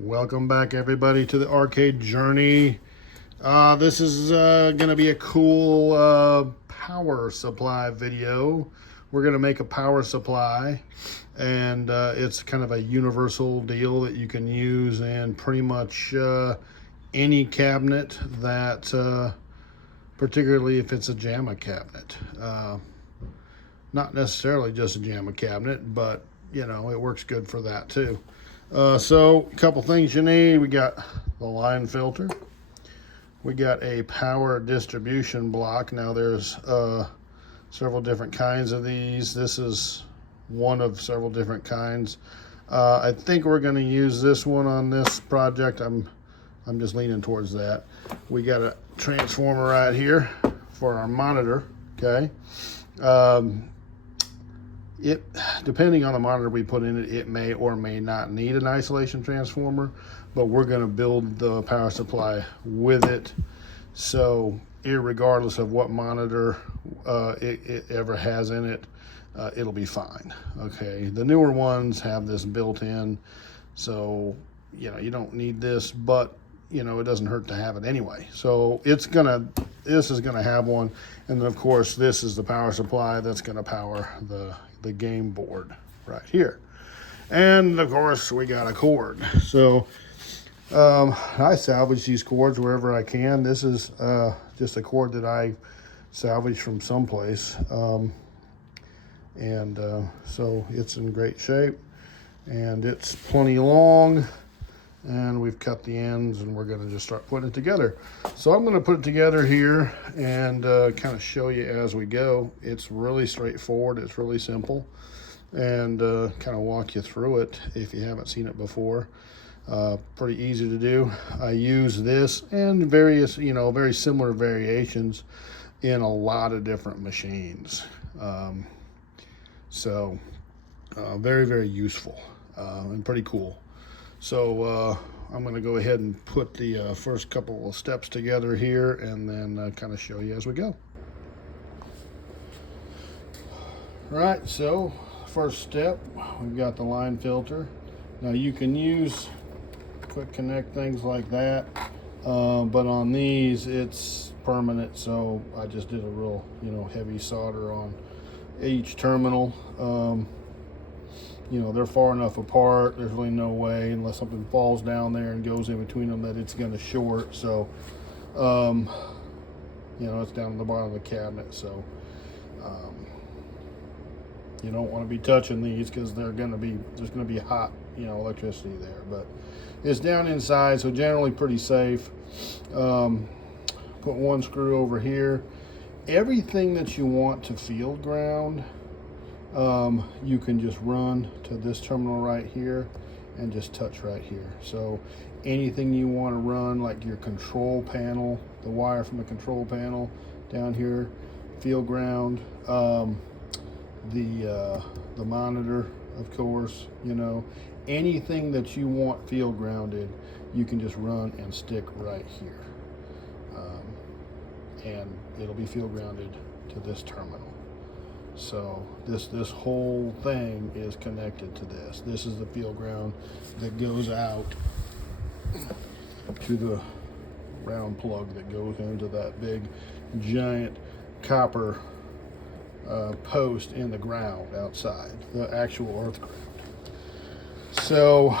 Welcome back, everybody, to the arcade journey. This is going to be a cool power supply video. We're going to make a power supply, and it's kind of a universal deal that you can use in pretty much any cabinet that, particularly if it's a JAMA cabinet. Not necessarily just a JAMA cabinet, but you know, it works good for that too. So a couple things you need. We got the line filter. We got a power distribution block. Now there's several different kinds of these. This is one of several different kinds. I think we're going to use this one on this project. I'm just leaning towards that. We got a transformer right here for our monitor. Okay. Depending on the monitor we put in it, it may or may not need an isolation transformer, but we're going to build the power supply with it. So irregardless of what monitor it ever has in it, it'll be fine. Okay, the newer ones have this built in, so you know you don't need this, but you know it doesn't hurt to have it anyway. So this is gonna have one, and then of course this is the power supply that's gonna power the game board right here. And of course we got a cord. So I salvage these cords wherever I can. This is just a cord that I salvaged from someplace, so it's in great shape and it's plenty long, and we've cut the ends and we're going to just start putting it together. So I'm going to put it together here and kind of show you as we go. It's really straightforward, it's really simple, and kind of walk you through it if you haven't seen it before. Pretty easy to do. I use this and various, very similar variations in a lot of different machines. Very, very useful and pretty cool. So I'm going to go ahead and put the first couple of steps together here and then kind of show you as we go. All right, so first step, we've got the line filter. Now you can use quick connect things like that, but on these it's permanent, so I just did a real heavy solder on each terminal. They're far enough apart, there's really no way, unless something falls down there and goes in between them, that it's going to short. So it's down at the bottom of the cabinet, so you don't want to be touching these because there's going to be hot electricity there, but it's down inside, so generally pretty safe. Put one screw over here. Everything that you want to field ground, you can just run to this terminal right here and just touch right here. So anything you want to run, like your control panel, the wire from the control panel down here, field ground, the monitor, of course, anything that you want field grounded, you can just run and stick right here, and it'll be field grounded to this terminal. So this whole thing is connected to this. This is the field ground that goes out to the round plug that goes into that big giant copper post in the ground outside, the actual earth ground. So a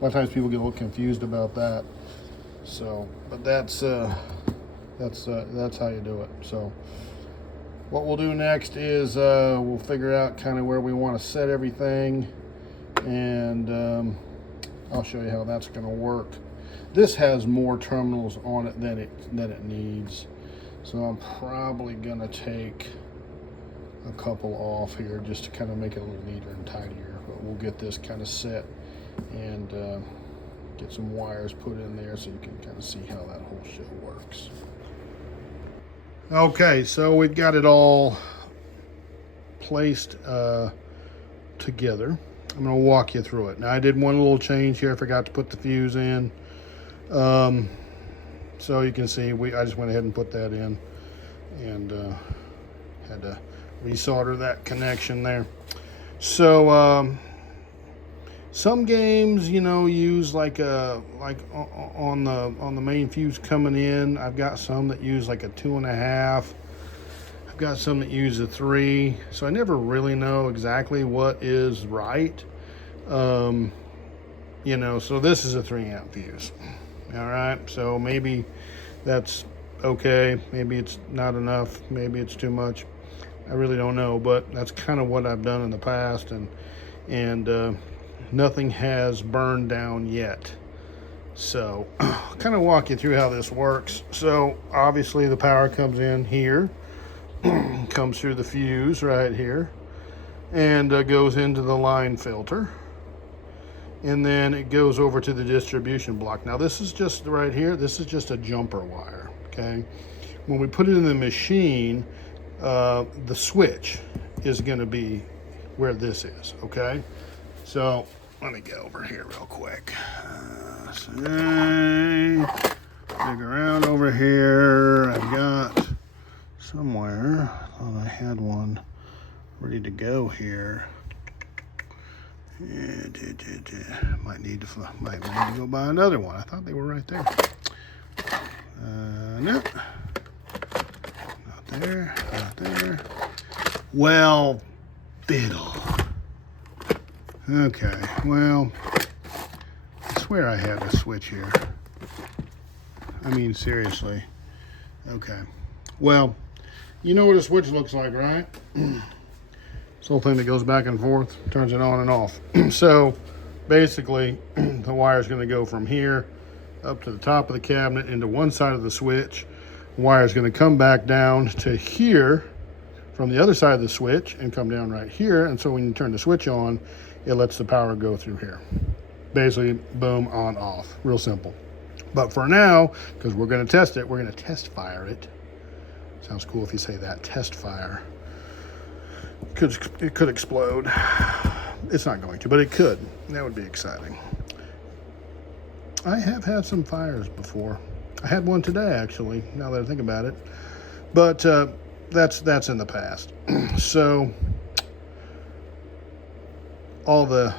lot of times people get a little confused about that. So, but that's how you do it. So what we'll do next is we'll figure out kind of where we want to set everything, and I'll show you how that's going to work. This has more terminals on it than it needs, so I'm probably going to take a couple off here just to kind of make it a little neater and tidier. But we'll get this kind of set and get some wires put in there so you can kind of see how that whole shit works. Okay, so we've got it all placed together. I'm going to walk you through it. Now I did one little change here. I forgot to put the fuse in. So you can see I just went ahead and put that in and had to resolder that connection there. So Some games, you know, use like on the main fuse coming in. I've got some that use like a 2.5. I've got some that use a 3. So I never really know exactly what is right. You know, so this is a 3 amp fuse. All right, so maybe that's okay. Maybe it's not enough. Maybe it's too much. I really don't know, but that's kind of what I've done in the past, and nothing has burned down yet. So kind of walk you through how this works. So obviously the power comes in here, comes through the fuse right here, and goes into the line filter. And then it goes over to the distribution block. Now this is just right here, this is just a jumper wire, okay? When we put it in the machine, the switch is gonna be where this is, okay? So let me get over here real quick. Dig around over here. I've got somewhere, I thought I had one ready to go here. Might need to go buy another one. I thought they were right there. No, not there, not there. Well, fiddle. Okay, well, I swear I had a switch here. I mean, seriously. Okay, well, you know what a switch looks like, right? This little thing that goes back and forth, turns it on and off. So basically the wire is going to go from here up to the top of the cabinet into one side of the switch. The wire is going to come back down to here from the other side of the switch and come down right here. And so when you turn the switch on, it lets the power go through here. Basically, boom, on, off. Real simple. But for now, because we're going to test it, we're going to test fire it. Sounds cool if you say that, test fire. It could explode. It's not going to, but it could. That would be exciting. I have had some fires before. I had one today, actually, now that I think about it. But that's in the past. So all the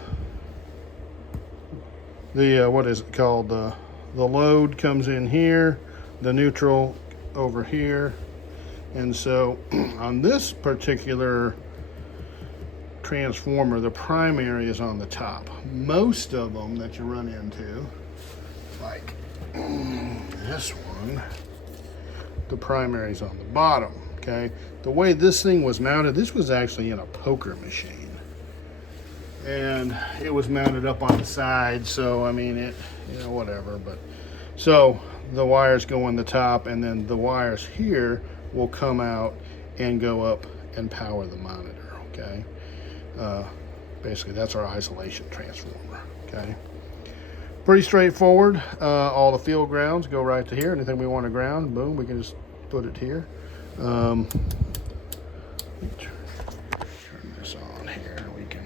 what is it called? The load comes in here, the neutral over here. And so on this particular transformer, the primary is on the top. Most of them that you run into, like this one, the primary is on the bottom, okay? The way this thing was mounted, this was actually in a poker machine. And it was mounted up on the side, so I mean, it, you know, whatever. But so the wires go on the top, and then the wires here will come out and go up and power the monitor, okay? Basically, that's our isolation transformer, okay? Pretty straightforward. All the field grounds go right to here. Anything we want to ground, boom, we can just put it here. Turn this on here. We can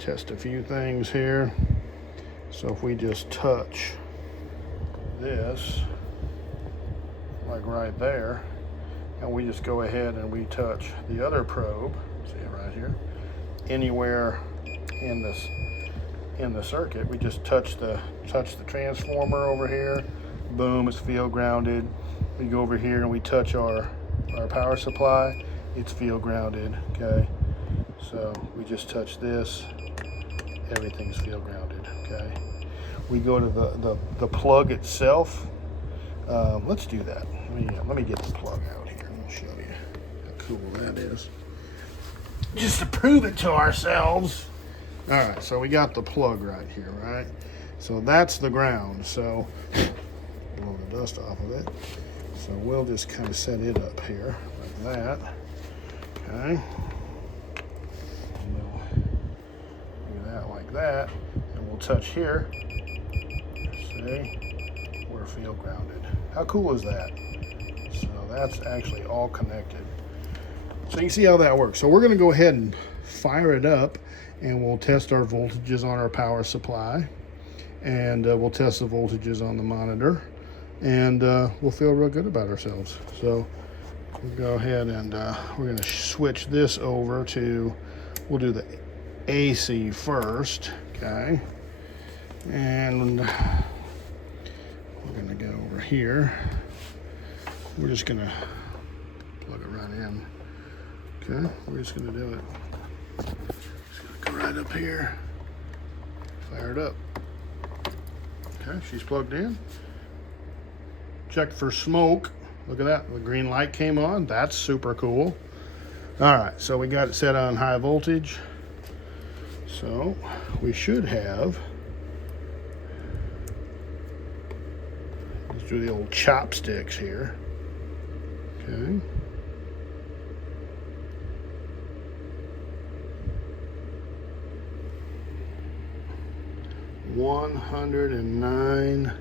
test a few things here. So if we just touch this, like right there, and we just go ahead and we touch the other probe, see it right here, anywhere in the circuit, we just touch the transformer over here, boom, it's field grounded. We go over here and we touch our power supply, it's field grounded, okay? So we just touch this, everything's field grounded, okay? We go to the plug itself. Let's do that. Let me get the plug out here and I'll show you how cool that is. Just to prove it to ourselves. All right, so we got the plug right here, right? So that's the ground. So blow the dust off of it. So we'll just kind of set it up here like that. Okay. And we'll do that like that, and we'll touch here. See, we're field grounded. How cool is that? So that's actually all connected. So you can see how that works. So we're going to go ahead and fire it up, and we'll test our voltages on our power supply, and we'll test the voltages on the monitor, and we'll feel real good about ourselves. So we'll go ahead and we're going to switch this over to, we'll do the AC first, Okay. And we're gonna go over here. We're just gonna plug it right in. Okay, we're just gonna do it. Just gonna go right up here. Fire it up. Okay, she's plugged in. Check for smoke. Look at that, the green light came on. That's super cool. All right, so we got it set on high voltage. So we should have, let's do the old chopsticks here. Okay. $109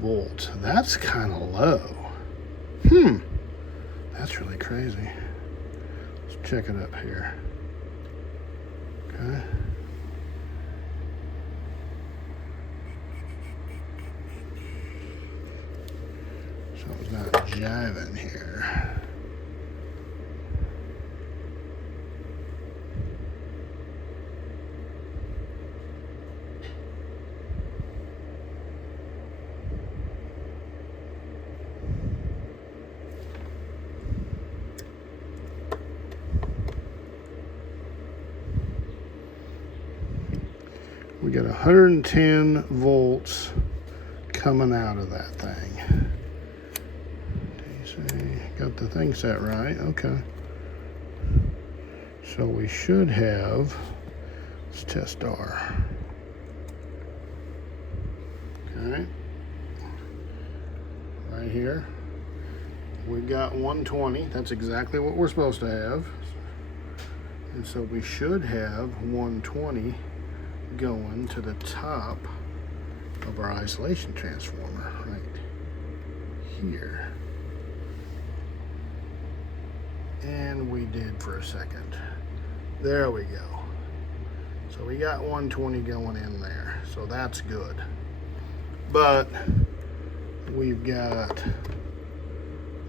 volts. That's kind of low. That's really crazy. Let's check it up here. Okay. Something's not jiving here. We got 110 volts coming out of that thing. DC, got the thing set right, okay. So we should have, let's test R. Okay, right here. We've got 120, that's exactly what we're supposed to have. And so we should have 120 going to the top of our isolation transformer right here. And we did for a second. There we go. So we got 120 going in there. So that's good. But we've got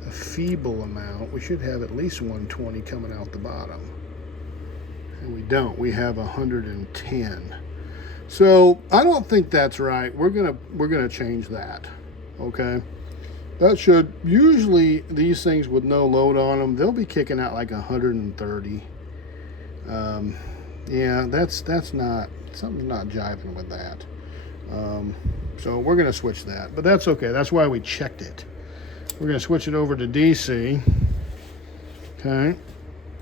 a feeble amount. We should have at least 120 coming out the bottom. And we don't. We have 110. So I don't think that's right. We're gonna change that. Okay. That should, usually these things with no load on them, they'll be kicking out like 130. Yeah, that's not, something's not jiving with that. So we're gonna switch that, but that's okay. That's why we checked it. We're gonna switch it over to DC. Okay.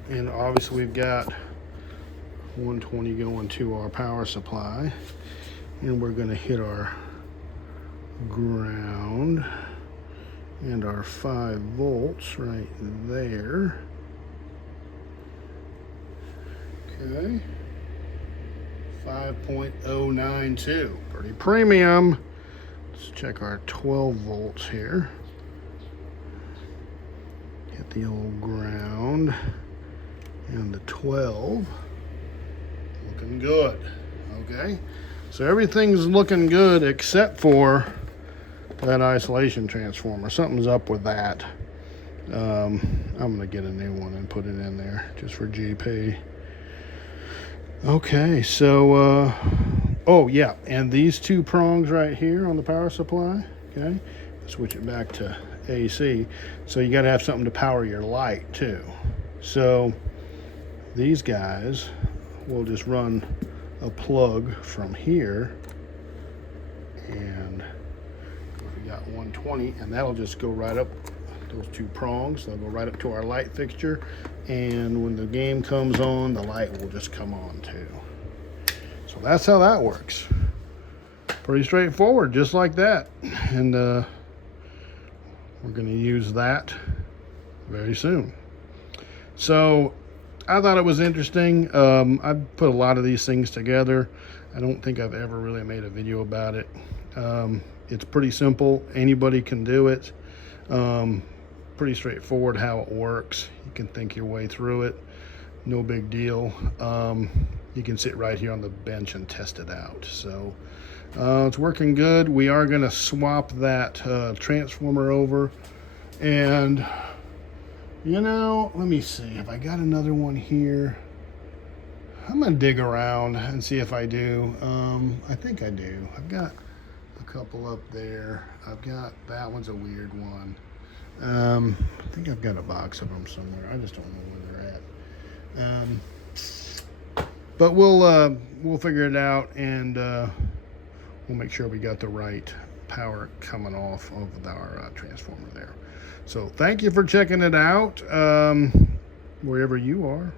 And obviously we've got 120 going to our power supply, and we're going to hit our ground and our 5 volts right there. Okay, 5.092, pretty premium. Let's check our 12 volts here. Hit the old ground and the 12. Looking good. Okay, so everything's looking good except for that isolation transformer. Something's up with that. I'm gonna get a new one and put it in there just for GP. Okay, so oh yeah, and these 2 prongs right here on the power supply. Okay, switch it back to AC. So you got to have something to power your light too. So these guys, we'll just run a plug from here, and we got 120, and that'll just go right up those 2 prongs. They'll go right up to our light fixture, and when the game comes on, the light will just come on too. So that's how that works. Pretty straightforward, just like that. And we're going to use that very soon. So I thought it was interesting. I put a lot of these things together. I don't think I've ever really made a video about it. It's pretty simple. Anybody can do it. Pretty straightforward how it works. You can think your way through it. No big deal. You can sit right here on the bench and test it out. So it's working good. We are going to swap that transformer over. And you know, let me see if I got another one here. I'm gonna dig around and see if I do. I think I do. I've got a couple up there. I've got, that one's a weird one. I think I've got a box of them somewhere. I just don't know where they're at. But we'll figure it out, and we'll make sure we got the right power coming off of our transformer there. So thank you for checking it out, wherever you are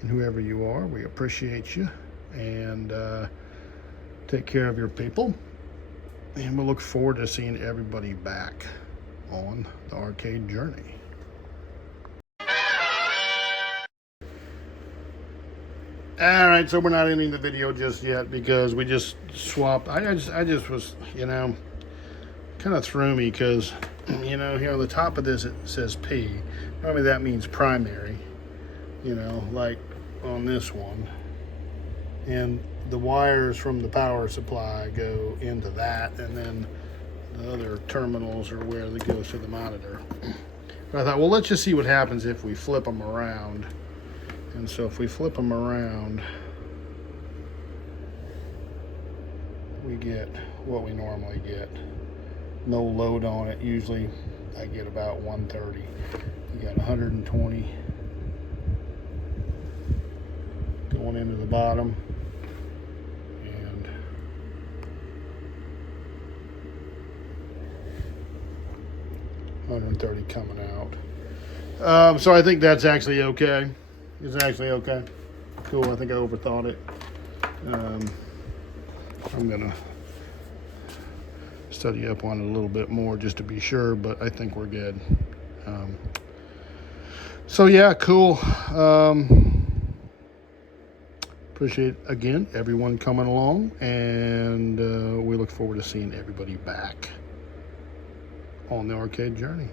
and whoever you are. We appreciate you, and take care of your people, and we'll look forward to seeing everybody back on the arcade journey. All right, so we're not ending the video just yet because we just swapped. I just was, kind of threw me because, here on the top of this it says P. Probably that means primary, like on this one. And the wires from the power supply go into that, and then the other terminals are where it goes to the monitor. But I thought, well, let's just see what happens if we flip them around. And so if we flip them around, we get what we normally get. No load on it. Usually I get about 130. You got 120 going into the bottom, and $130 coming out. So I think that's actually okay. It's actually okay. Cool. I think I overthought it. I'm gonna study up on it a little bit more just to be sure, but I think we're good. So yeah, cool. Appreciate, again, everyone coming along, and we look forward to seeing everybody back on the arcade journey.